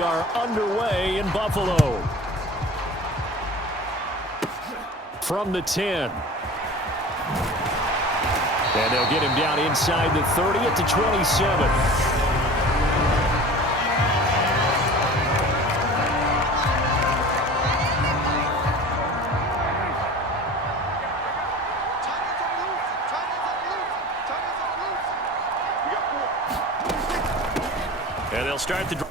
we are underway in Buffalo. From the 10. And they'll get him down inside the 30 at the 27. And they'll start the drive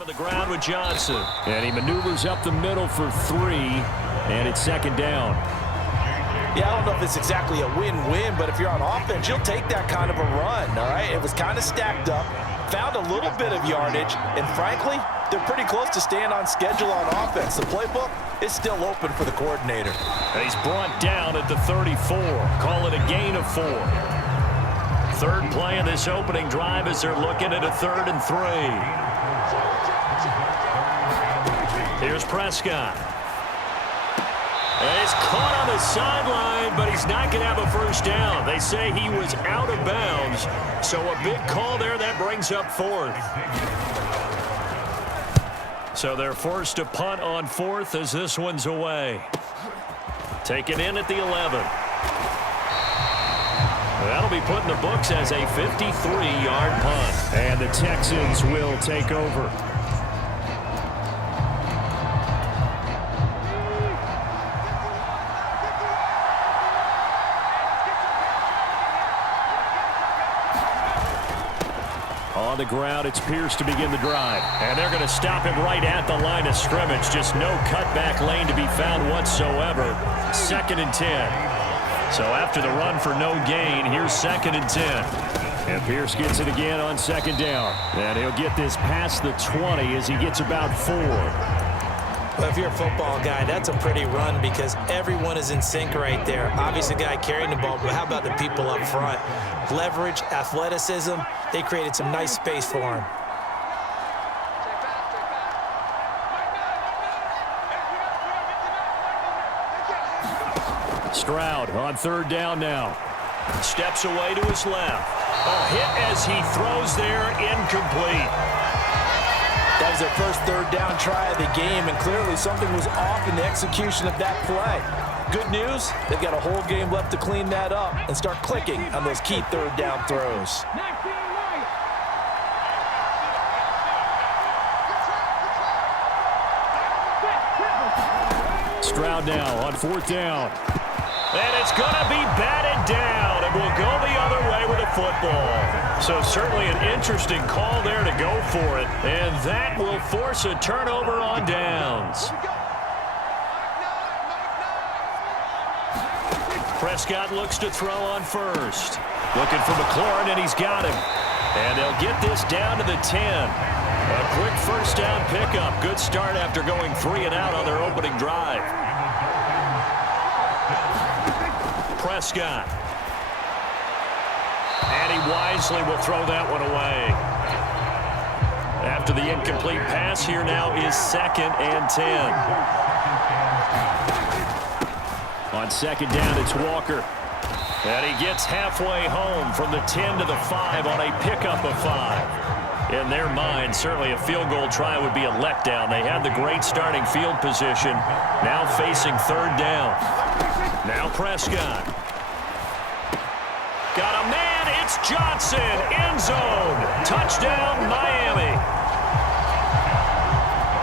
on the ground with Johnson. And he maneuvers up the middle for 3, and it's second down. Yeah, I don't know if it's exactly a win-win, but if you're on offense, you'll take that kind of a run, all right? It was kind of stacked up, found a little bit of yardage, and frankly, they're pretty close to staying on schedule on offense. The playbook is still open for the coordinator. And he's brought down at the 34. Call it a gain of 4. Third play of this opening drive as they're looking at a 3rd and 3. Here's Prescott. And he's caught on the sideline, but he's not going to have a first down. They say he was out of bounds, so a big call there that brings up 4th. So they're forced to punt on 4th as this one's away. Taken in at the 11. That'll be put in the books as a 53-yard punt. And the Texans will take over. On the ground, it's Pierce to begin the drive. And they're going to stop him right at the line of scrimmage. Just no cutback lane to be found whatsoever. 2nd and 10. So after the run for no gain, here's 2nd and 10. And Pierce gets it again on 2nd down. And he'll get this past the 20 as he gets about 4. Well, if you're a football guy, that's a pretty run because everyone is in sync right there. Obviously, the guy carrying the ball, but how about the people up front? Leverage, athleticism, they created some nice space for him. Stroud on 3rd down now. Steps away to his left. A hit as he throws there, incomplete. That was their first 3rd down try of the game, and clearly something was off in the execution of that play. Good news, they've got a whole game left to clean that up and start clicking on those key 3rd down throws. Stroud now on 4th down. And it's going to be batted down, and we'll go the other way with a football. So certainly an interesting call there to go for it, and that will force a turnover on downs. Prescott looks to throw on 1st. Looking for McLaurin, and he's got him. And they'll get this down to the 10. A quick first down pickup. Good start after going 3 and out on their opening drive. Prescott. And he wisely will throw that one away. After the incomplete pass, here now is 2nd and 10. On 2nd down, it's Walker. And he gets halfway home from the 10 to the 5 on a pickup of 5. In their mind, certainly a field goal try would be a letdown. They had the great starting field position, now facing 3rd down. Now Prescott. Got a man, it's Johnson, end zone. Touchdown, Miami.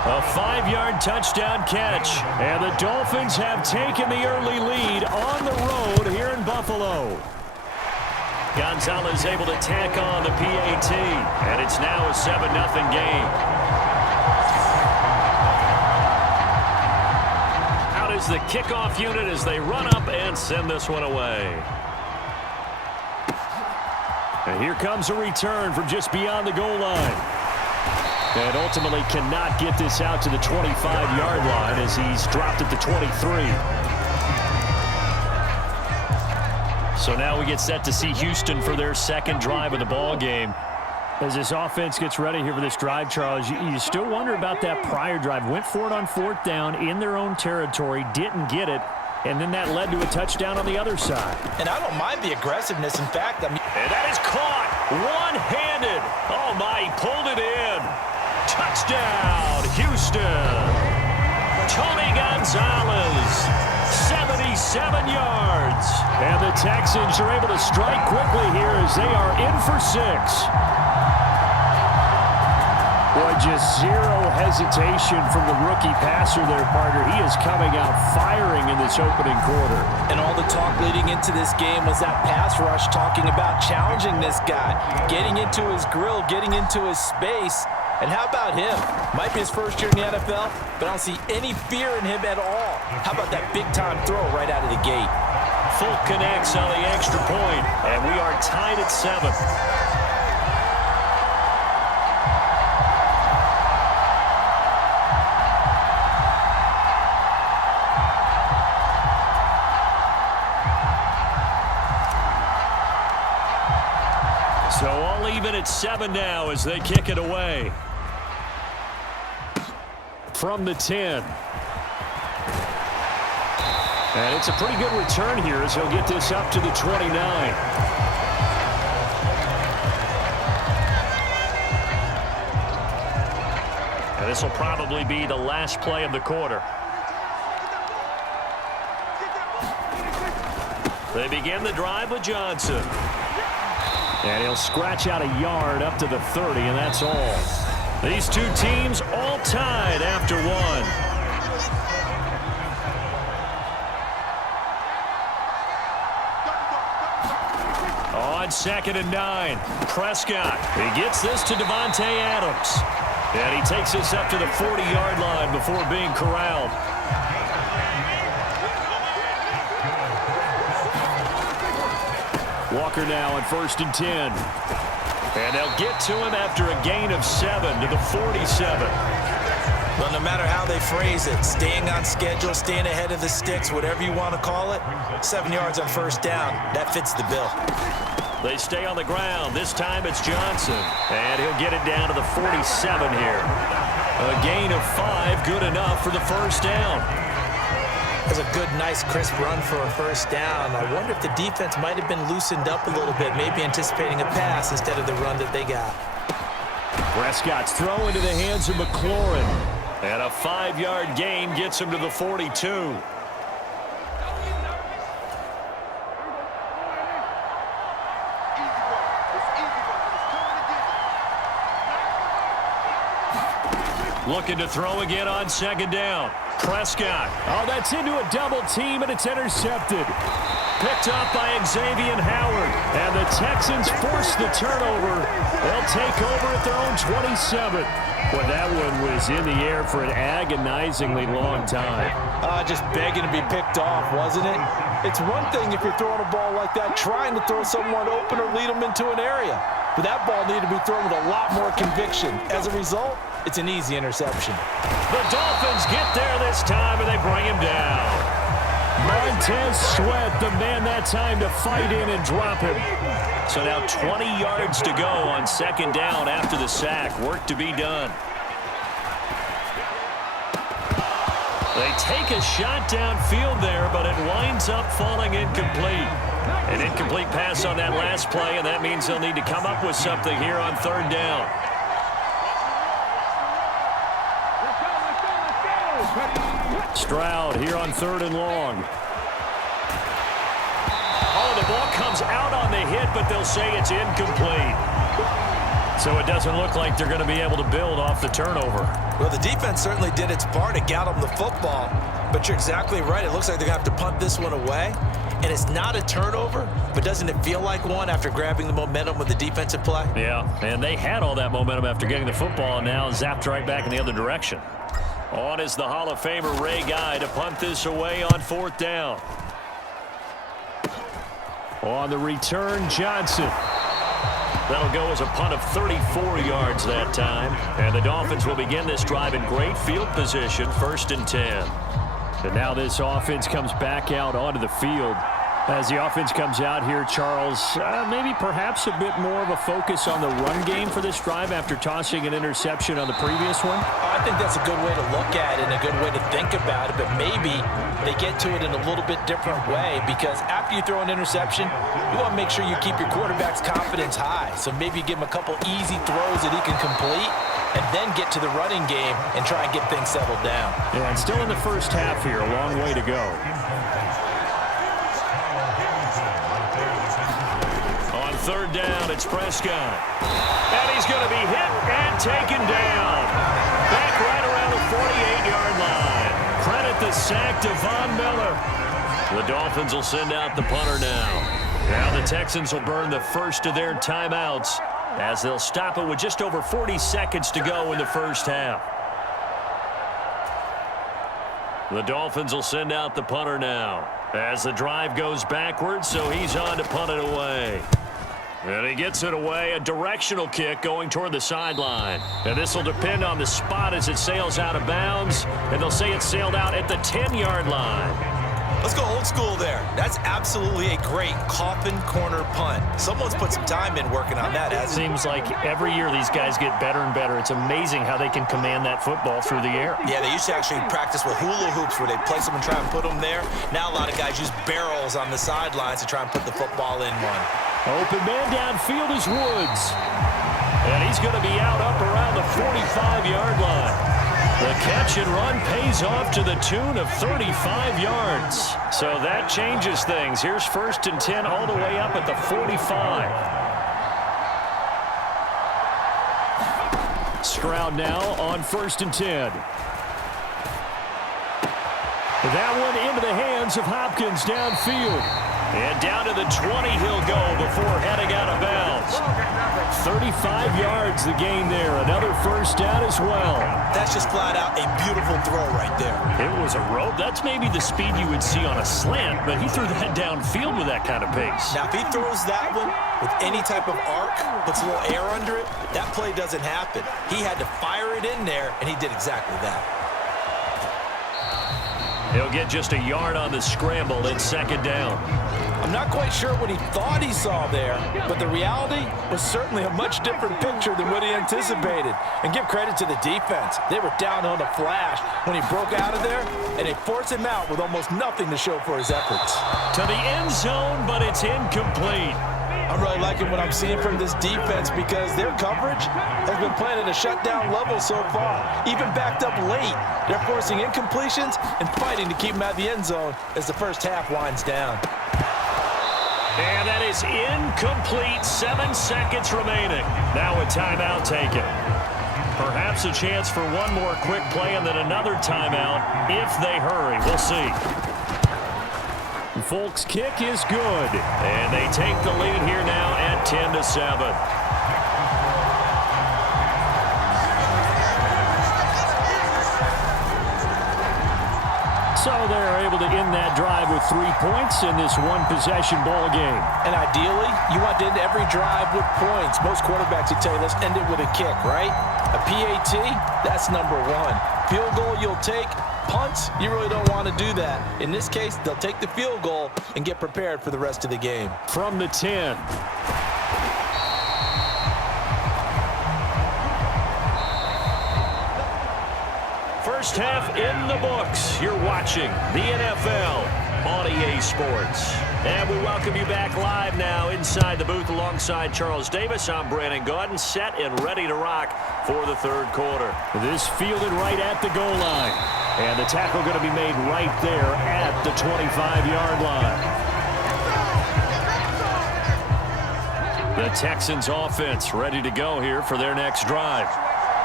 A 5-yard touchdown catch. And the Dolphins have taken the early lead on the road here in Buffalo. Gonzalez able to tack on the PAT. And it's now a 7-0 game. Out is the kickoff unit as they run up and send this one away. And here comes a return from just beyond the goal line. And ultimately cannot get this out to the 25-yard line as he's dropped at the 23. So now we get set to see Houston for their 2nd drive of the ball game. As this offense gets ready here for this drive, Charles, you still wonder about that prior drive. Went for it on 4th down in their own territory, didn't get it, and then that led to a touchdown on the other side. And I don't mind the aggressiveness. In fact, I mean, And that is caught one-handed. Oh, my, he pulled it in. Touchdown, Houston. Tony Gonzalez, 77 yards. And the Texans are able to strike quickly here as they are in for 6. Boy, just zero hesitation from the rookie passer there, partner. He is coming out firing in this opening quarter. And all the talk leading into this game was that pass rush talking about challenging this guy, getting into his grill, getting into his space. And how about him? Might be his first year in the NFL, but I don't see any fear in him at all. How about that big-time throw right out of the gate? Full connects on the extra point, and we are tied at 7. So all even at 7 now as they kick it away. From the 10. And it's a pretty good return here as he'll get this up to the 29. And this will probably be the last play of the quarter. They begin the drive with Johnson. And he'll scratch out a yard up to the 30, and that's all. These two teams all tied after 1. On 2nd and 9, Prescott. He gets this to Devontae Adams. And he takes this up to the 40-yard line before being corralled. Walker now on 1st and 10. And they'll get to him after a gain of 7 to the 47. Well, no matter how they phrase it, staying on schedule, staying ahead of the sticks, whatever you want to call it, 7 yards on 1st down, that fits the bill. They stay on the ground. This time it's Johnson. And he'll get it down to the 47 here. A gain of 5, good enough for the 1st down. That's a good, nice, crisp run for a 1st down. I wonder if the defense might have been loosened up a little bit, maybe anticipating a pass instead of the run that they got. Prescott's throw into the hands of McLaurin. And a 5-yard gain gets him to the 42. Looking to throw again on 2nd down. Prescott. Oh, that's into a double team, and it's intercepted. Picked up by Xavier Howard. And the Texans force the turnover. They'll take over at their own 27. Well, that one was in the air for an agonizingly long time. Just begging to be picked off, wasn't it? It's one thing if you're throwing a ball like that, trying to throw someone open or lead them into an area. But that ball needed to be thrown with a lot more conviction. As a result, it's an easy interception. The Dolphins get there this time, and they bring him down. Montez Sweat, the man that time to fight in and drop him. So now 20 yards to go on 2nd down after the sack. Work to be done. They take a shot downfield there, but it winds up falling incomplete. An incomplete pass on that last play, and that means they'll need to come up with something here on 3rd down. Stroud here on 3rd and long. Oh, the ball comes out on the hit, but they'll say it's incomplete. So it doesn't look like they're going to be able to build off the turnover. Well, the defense certainly did its part to get them the football, but you're exactly right. It looks like they're going to have to punt this one away, and it's not a turnover, but doesn't it feel like one after grabbing the momentum with the defensive play? Yeah, and they had all that momentum after getting the football, and now zapped right back in the other direction. On is the Hall of Famer Ray Guy to punt this away on 4th down. On the return, Johnson. That'll go as a punt of 34 yards that time. And the Dolphins will begin this drive in great field position, 1st and 10. And now this offense comes back out onto the field. As the offense comes out here, Charles, maybe perhaps a bit more of a focus on the run game for this drive after tossing an interception on the previous one? I think that's a good way to look at it and a good way to think about it, but maybe they get to it in a little bit different way, because after you throw an interception, you want to make sure you keep your quarterback's confidence high. So maybe you give him a couple easy throws that he can complete and then get to the running game and try and get things settled down. Yeah, and still in the first half here, a long way to go. Third down, it's Prescott. And he's going to be hit and taken down. Back right around the 48-yard line. Credit the sack to Von Miller. The Dolphins will send out the punter now. Now the Texans will burn the first of their timeouts as they'll stop it with just over 40 seconds to go in the first half. The Dolphins will send out the punter now as the drive goes backwards, so he's on to punt it away. And he gets it away, a directional kick going toward the sideline. And this will depend on the spot as it sails out of bounds. And they'll say it sailed out at the 10-yard line. Let's go old school there. That's absolutely a great coffin corner punt. Someone's put some time in working on that. It seems like every year these guys get better and better. It's amazing how they can command that football through the air. Yeah, they used to actually practice with hula hoops where they place them and try and put them there. Now a lot of guys use barrels on the sidelines to try and put the football in one. Open man downfield is Woods. And he's going to be out up around the 45-yard line. The catch and run pays off to the tune of 35 yards. So that changes things. Here's 1st and 10 all the way up at the 45. Stroud now on 1st and 10. That one into the hands of Hopkins downfield. And down to the 20 he'll go before heading out of bounds. 35 yards the gain there. Another first down as well. That's just flat out a beautiful throw right there. It was a rope. That's maybe the speed you would see on a slant, but he threw that downfield with that kind of pace. Now, if he throws that one with any type of arc, puts a little air under it, that play doesn't happen. He had to fire it in there, and he did exactly that. He'll get just a yard on the scramble in 2nd down. I'm not quite sure what he thought he saw there, but the reality was certainly a much different picture than what he anticipated. And give credit to the defense. They were down on a flash when he broke out of there, and they forced him out with almost nothing to show for his efforts. To the end zone, but it's incomplete. I'm really liking what I'm seeing from this defense because their coverage has been playing at a shutdown level so far. Even backed up late, they're forcing incompletions and fighting to keep them out of the end zone as the first half winds down. And that is incomplete. 7 seconds remaining. Now a timeout taken. Perhaps a chance for one more quick play and then another timeout if they hurry. We'll see. Folk's kick is good. And they take the lead here now at 10-7. So they're able to end that drive with 3 points in this one-possession ball game. And ideally, you want to end every drive with points. Most quarterbacks would tell you, let's end it with a kick, right? A PAT, that's number 1. Field goal you'll take. Punts, you really don't want to do that. In this case, they'll take the field goal and get prepared for the rest of the game. From the 10. First half in the books. You're watching the NFL on EA Sports. And we welcome you back live now inside the booth alongside Charles Davis. I'm Brandon Gaudin, set and ready to rock for the 3rd quarter. This fielded right at the goal line. And the tackle going to be made right there at the 25-yard line. The Texans offense ready to go here for their next drive.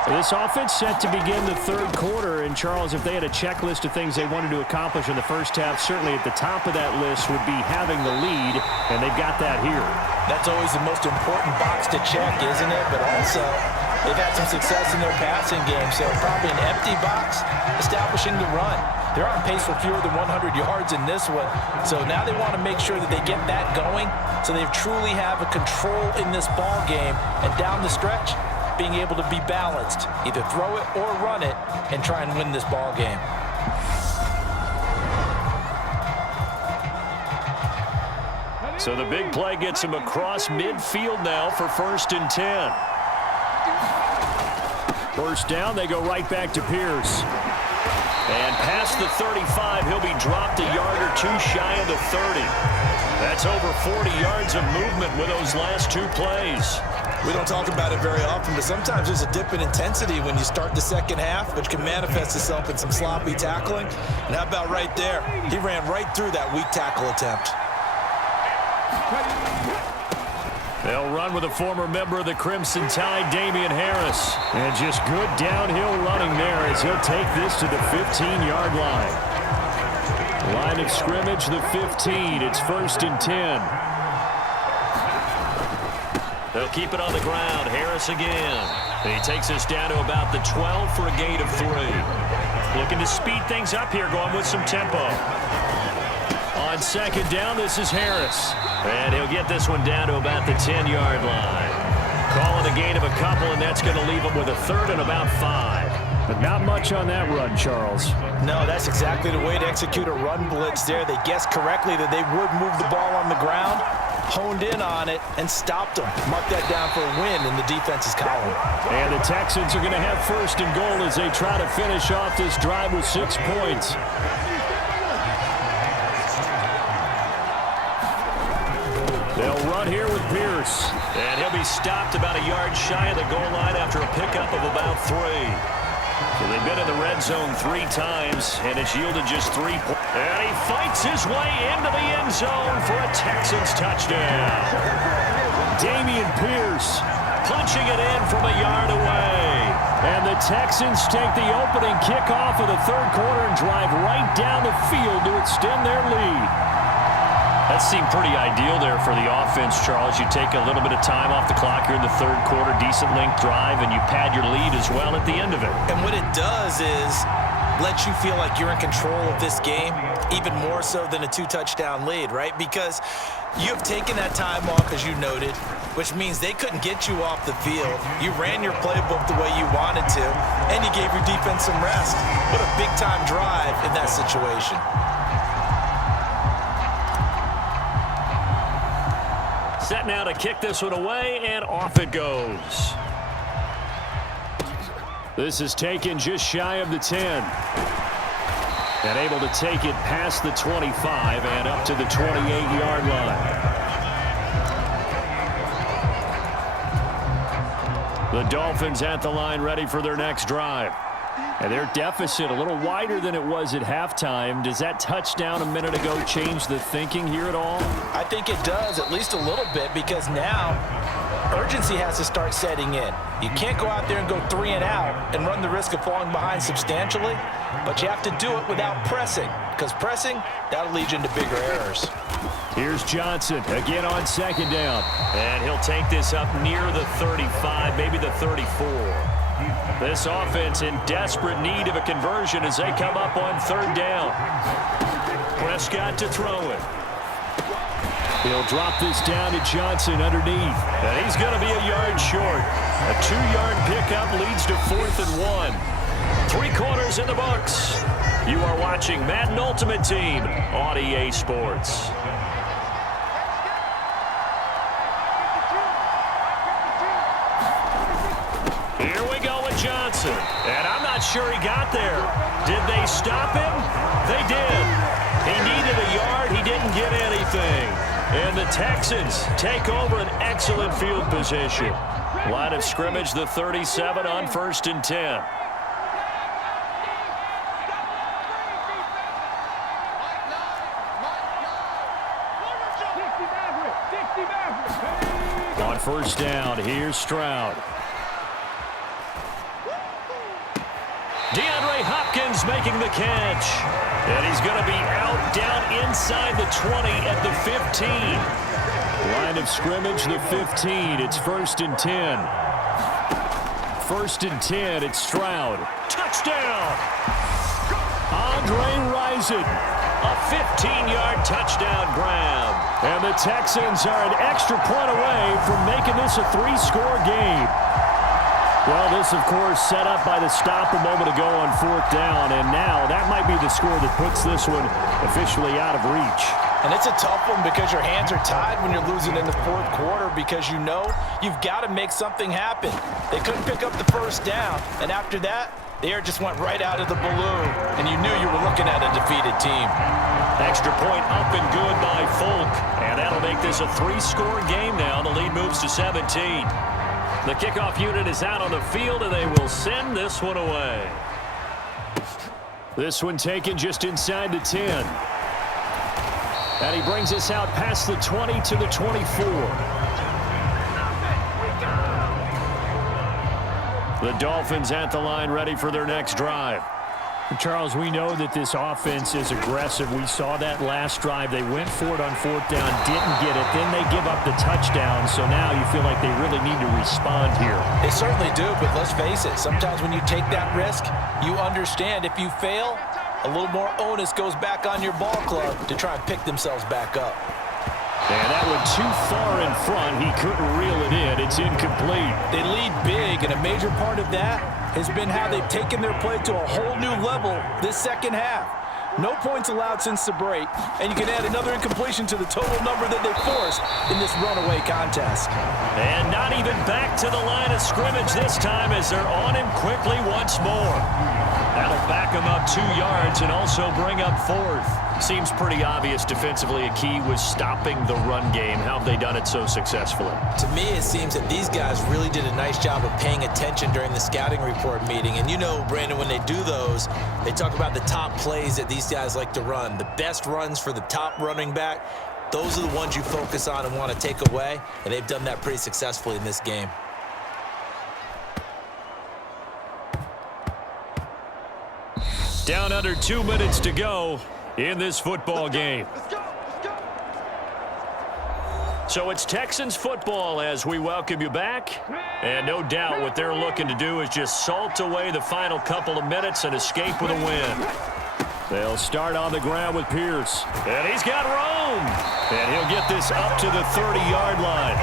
This offense set to begin the 3rd quarter. And, Charles, if they had a checklist of things they wanted to accomplish in the first half, certainly at the top of that list would be having the lead, and they've got that here. That's always the most important box to check, isn't it? But also, they've had some success in their passing game, so probably an empty box establishing the run. They're on pace for fewer than 100 yards in this one, so now they want to make sure that they get that going so they truly have a control in this ball game, and down the stretch, being able to be balanced, either throw it or run it, and try and win this ball game. So the big play gets him across midfield now for 1st and 10. First down, they go right back to Pierce. And past the 35, he'll be dropped a yard or two shy of the 30. That's over 40 yards of movement with those last 2 plays. We don't talk about it very often, but sometimes there's a dip in intensity when you start the second half, which can manifest itself in some sloppy tackling. And how about right there? He ran right through that weak tackle attempt. They'll run with a former member of the Crimson Tide, Damian Harris. And just good downhill running there as he'll take this to the 15-yard line. Line of scrimmage, the 15. It's 1st and 10. They'll keep it on the ground. Harris again. He takes us down to about the 12 for a gain of 3. Looking to speed things up here, going with some tempo. On 2nd down, this is Harris. And he'll get this one down to about the 10-yard line. Calling a gain of a couple, and that's going to leave him with a 3rd and about 5. But not much on that run, Charles. No, that's exactly the way to execute a run blitz there. They guessed correctly that they would move the ball on the ground, honed in on it, and stopped them. Mark that down for a win in the defense's column. And the Texans are going to have 1st and goal as they try to finish off this drive with 6 points. They'll run here with Pierce. And he'll be stopped about a yard shy of the goal line after a pickup of about 3. So they've been in the red zone 3 times, and it's yielded just 3 points. And he fights his way into the end zone for a Texans touchdown. Damian Pierce punching it in from a yard away. And the Texans take the opening kickoff of the 3rd quarter and drive right down the field to extend their lead. That seemed pretty ideal there for the offense, Charles. You take a little bit of time off the clock here in the 3rd quarter, decent length drive, and you pad your lead as well at the end of it. And what it does is let you feel like you're in control of this game, even more so than a 2-touchdown lead, right? Because you have taken that time off, as you noted, which means they couldn't get you off the field. You ran your playbook the way you wanted to, and you gave your defense some rest. What a big-time drive in that situation. Set now to kick this one away, and off it goes. This is taken just shy of the 10. And able to take it past the 25 and up to the 28-yard line. The Dolphins at the line ready for their next drive. And their deficit a little wider than it was at halftime. Does that touchdown a minute ago change the thinking here at all? I think it does, at least a little bit, because now urgency has to start setting in. You can't go out there and go 3 and out and run the risk of falling behind substantially, but you have to do it without pressing, because pressing, that'll lead you into bigger errors. Here's Johnson again on 2nd down. And he'll take this up near the 35, maybe the 34. This offense in desperate need of a conversion as they come up on 3rd down. Prescott to throw it. He'll drop this down to Johnson underneath. And he's going to be a yard short. A 2-yard pickup leads to 4th and 1. 3 quarters in the books. You are watching Madden Ultimate Team on EA Sports. Here we go with Johnson. And I'm not sure he got there. Did they stop him? They did. He needed a yard. He didn't get anything. And the Texans take over an excellent field position. Line of scrimmage, the 37 on 1st and 10. On 1st down, here's Stroud. DeAndre Hopkins making the catch. And he's going to be out down inside the 20 at the 15. Line of scrimmage, the 15. It's 1st and 10. 1st and 10, it's Stroud. Touchdown! Andre Rison. A 15-yard touchdown grab. And the Texans are an extra point away from making this a 3-score game. Well, this, of course, set up by the stop a moment ago on 4th down, and now that might be the score that puts this one officially out of reach. And it's a tough one because your hands are tied when you're losing in the fourth quarter because you know you've got to make something happen. They couldn't pick up the first down, and after that, the air just went right out of the balloon, and you knew you were looking at a defeated team. Extra point up and good by Folk, and that'll make this a 3-score game now. The lead moves to 17. The kickoff unit is out on the field, and they will send this one away. This one taken just inside the 10. And he brings us out past the 20 to the 24. The Dolphins at the line ready for their next drive. Charles, we know that this offense is aggressive. We saw that last drive. They went for it on fourth down, didn't get it. Then they give up the touchdown. So now you feel like they really need to respond here. They certainly do, but let's face it. Sometimes when you take that risk, you understand if you fail, a little more onus goes back on your ball club to try and pick themselves back up. And that one too far in front. He couldn't reel it in. It's incomplete. They lead big, and a major part of that has been how they've taken their play to a whole new level this second half. No points allowed since the break, and you can add another incompletion to the total number that they forced in this runaway contest. And not even back to the line of scrimmage this time as they're on him quickly once more. That'll back him up 2 yards and also bring up fourth. Seems pretty obvious defensively a key was stopping the run game. How have they done it so successfully? To me, it seems that these guys really did a nice job of paying attention during the scouting report meeting. And you know, Brandon, when they do those, they talk about the top plays that these guys like to run. The best runs for the top running back, those are the ones you focus on and want to take away. And they've done that pretty successfully in this game. Down under 2 minutes to go in this football game. So it's Texans football as we welcome you back. And no doubt what they're looking to do is just salt away the final couple of minutes and escape with a win. They'll start on the ground with Pierce. And he's got room. And he'll get this up to the 30-yard line.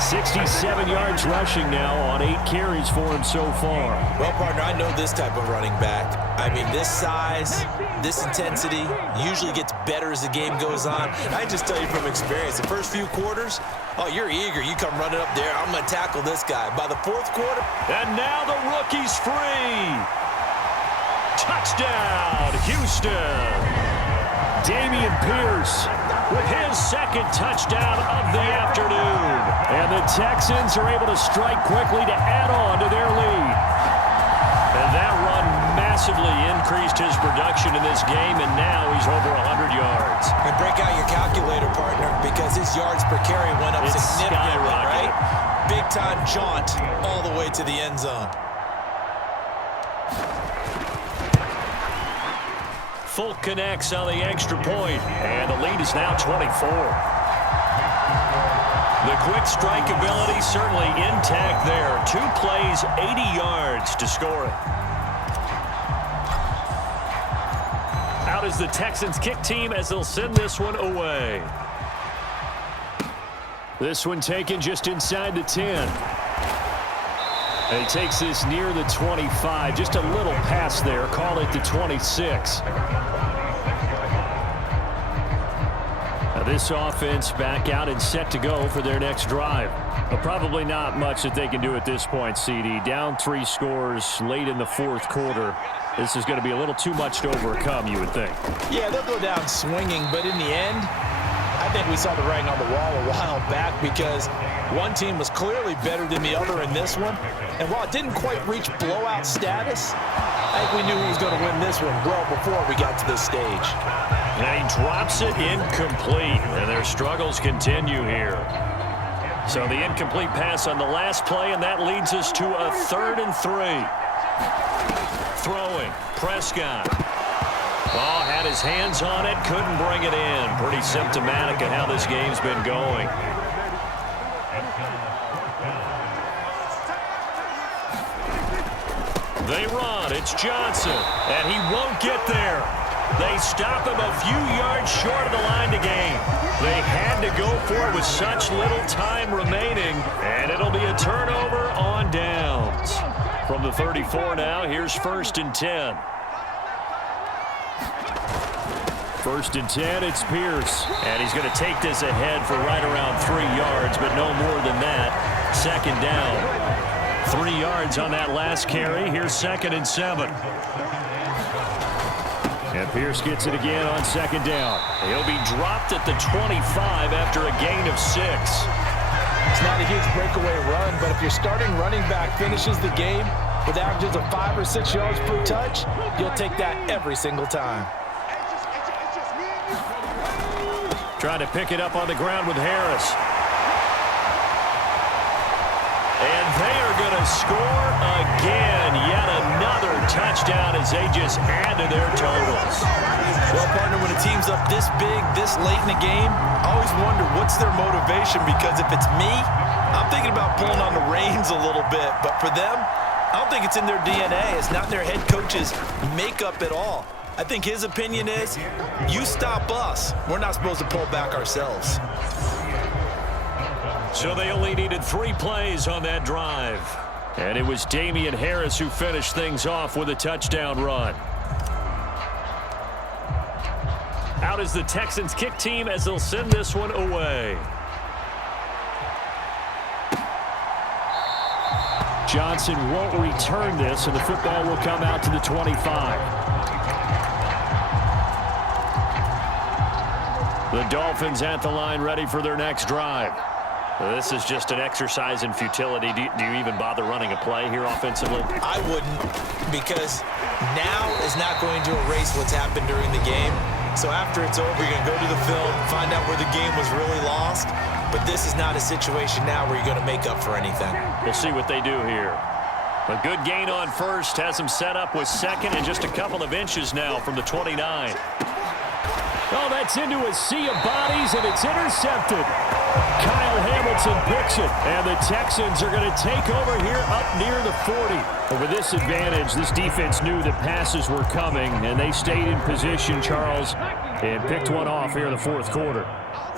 67 yards rushing now on 8 carries for him so far. Well, partner, I know this type of running back. I mean, this size, this intensity usually gets better as the game goes on. I just tell you from experience, the first few quarters, oh, you're eager. You come running up there, I'm going to tackle this guy. By the fourth quarter. And now the rookie's free. Touchdown, Houston. Damian Pierce with his second touchdown of the afternoon. And the Texans are able to strike quickly to add on to their lead. And that run massively increased his production in this game, and now he's over 100 yards. And break out your calculator, partner, because his yards per carry went up significantly, right? Big-time jaunt all the way to the end zone. Folk connects on the extra point, and the lead is now 24. The quick strike ability certainly intact there. 2 plays, 80 yards to score it. Out is the Texans kick team as they'll send this one away. This one taken just inside the 10. And he takes this near the 25, just a little past there, call it the 26. Now this offense back out and set to go for their next drive. But probably not much that they can do at this point, CD. Down 3 scores late in the fourth quarter. This is going to be a little too much to overcome, you would think. Yeah, they'll go down swinging, but in the end, I think we saw the writing on the wall a while back because one team was clearly better than the other in this one. And while it didn't quite reach blowout status, I think we knew who was going to win this one well before we got to this stage. And he drops it incomplete, and their struggles continue here. So the incomplete pass on the last play, and that leads us to a 3rd and 3. Throwing, Prescott. Oh, had his hands on it, couldn't bring it in. Pretty symptomatic of how this game's been going. They run, it's Johnson, and he won't get there. They stop him a few yards short of the line to gain. They had to go for it with such little time remaining, and it'll be a turnover on downs. From the 34 now, here's 1st and 10. First and 10, it's Pierce. And he's going to take this ahead for right around 3 yards, but no more than that. Second down. 3 yards on that last carry. Here's 2nd and 7. And Pierce gets it again on 2nd down. He'll be dropped at the 25 after a gain of 6. It's not a huge breakaway run, but if your starting running back finishes the game with averages of 5 or 6 yards per touch, you'll take that every single time. Trying to pick it up on the ground with Harris. And they are going to score again. Yet another touchdown as they just add to their totals. Well, partner, when a team's up this big, this late in the game, I always wonder what's their motivation, because if it's me, I'm thinking about pulling on the reins a little bit. But for them, I don't think it's in their DNA. It's not in their head coach's makeup at all. I think his opinion is, you stop us. We're not supposed to pull back ourselves. So they only needed 3 plays on that drive. And it was Damian Harris who finished things off with a touchdown run. Out is the Texans kick team as they'll send this one away. Johnson won't return this, and the football will come out to the 25. The Dolphins at the line, ready for their next drive. This is just an exercise in futility. Do you even bother running a play here offensively? I wouldn't, because now is not going to erase what's happened during the game. So after it's over, you're going to go to the film, find out where the game was really lost. But this is not a situation now where you're going to make up for anything. We'll see what they do here. A good gain on first has them set up with 2nd and just a couple of inches now from the 29. Oh, that's into a sea of bodies, and it's intercepted. Kyle Hamilton picks it, and the Texans are going to take over here up near the 40. But with this advantage, this defense knew that passes were coming, and they stayed in position, Charles, and picked one off here in the 4th quarter.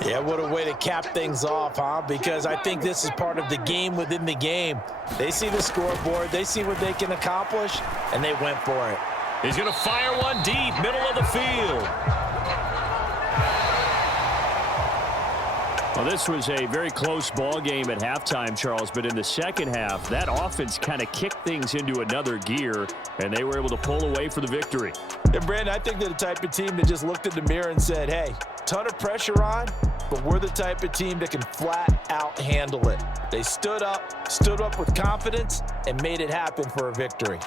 Yeah, what a way to cap things off, huh? Because I think this is part of the game within the game. They see the scoreboard, they see what they can accomplish, and they went for it. He's going to fire one deep, middle of the field. Well, this was a very close ball game at halftime, Charles, but in the second half, that offense kind of kicked things into another gear, and they were able to pull away for the victory. And, Brandon, I think they're the type of team that just looked in the mirror and said, hey, ton of pressure on, but we're the type of team that can flat out handle it. They stood up with confidence, and made it happen for a victory.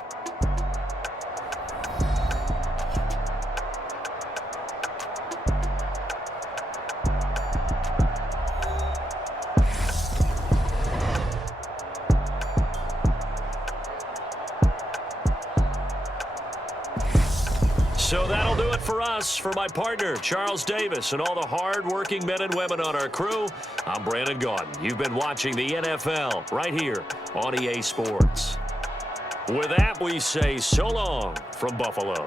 So that'll do it for us. For my partner, Charles Davis, and all the hard-working men and women on our crew, I'm Brandon Gaudin. You've been watching the NFL right here on EA Sports. With that, we say so long from Buffalo.